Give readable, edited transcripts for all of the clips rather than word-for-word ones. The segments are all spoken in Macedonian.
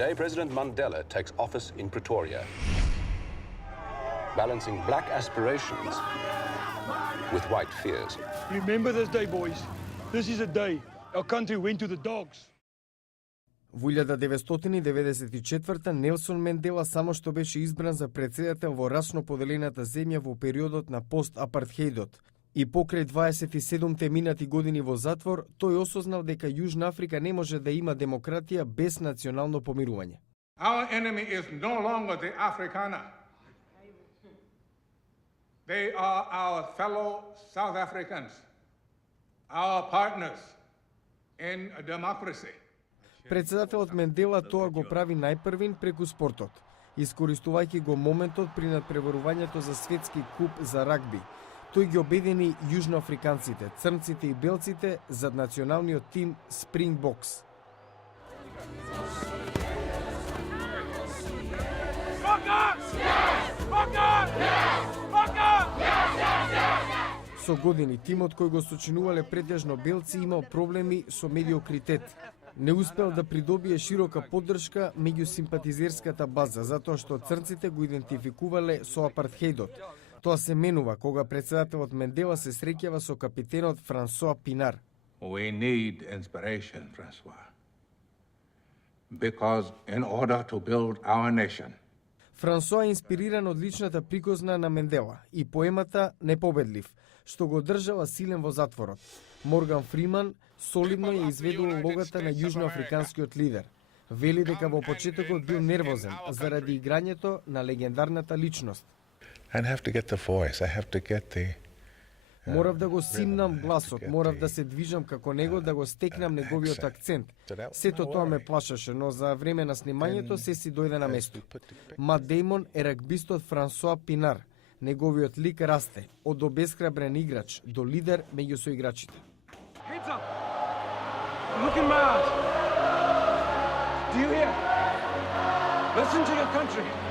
Today, President Mandela takes office in Pretoria, balancing black aspirations with white fears. Remember this day, boys. This is a day our country went to the dogs. Во 1994 Нелсон Мендела само што беше избран за претседател во расно поделената земја во периодот на пост-апартхеидот. И покрај 27 минати години во затвор, тој осознал дека Јужна Африка не може да има демократија без национално помирување. Our enemy is no longer the Afrikaner. They are our fellow South Africans, our partners in a democracy. Председателот Мендела тоа го прави најпрвин преку спортот, искористувајќи го моментот при надпреварувањето за светски куп за рагби. Тој ги обедини јужноафриканците, црнците и белците зад националниот тим Спрингбокс. Со години тимот кој го сочинувале претежно белци имал проблеми со медиокритет. Не успел да придобие широка поддршка меѓу симпатизерската база, затоа што црнците го идентификувале со апартхеидот. Тоа се менува кога председателот Мендела се среќава со капитенот Франсоа Пинар. We need inspiration, Francois. Because in order to build our nation, Франсоа е инспириран од личната прикозна на Мендела и поемата Непобедлив, што го држала силен во затворот. Морган Фриман солидно ја изведува логата на јужноафриканскиот лидер. Вели дека во почетокот бил нервозен заради играњето на легендарната личност. Морав да го симнам гласот, морав да се движам како него, да го стекнам неговиот акцент. Сето тоа ме плашеше, но за време на снимањето се си дојде на место. Мат Деймон е рагбистот Франсоа Пинар. Неговиот лик расте од обесхрабрен играч до лидер меѓу соиграчите. Looking mad. Do you hear? Listen to your country.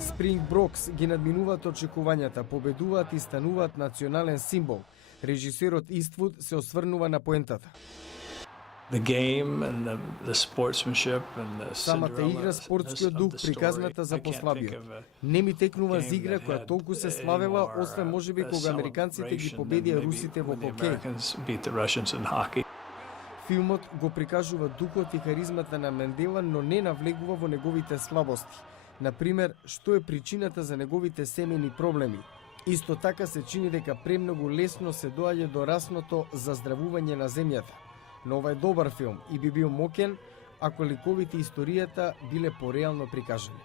Спрингбокс ги надминуваат очекувањата, победуваат и стануваат национален символ. Режисерот Иствуд се осврнува на поентата. The game and the sportsmanship and the Самата игра, спортскиот дух, приказната за пославиот. Не ми текнува за игра која толку се славела, освен можеби кога американците ги победија русите во хокеј. Филмот го прикажува духот и харизмата на Мендела, но не навлегува во неговите слабости. Например, што е причината за неговите семејни проблеми. Исто така се чини дека премногу лесно се доаѓа до расното заздравување на земјата. Но ова е добар филм и би бил мокен ако ликовите историјата биле пореално прикажани.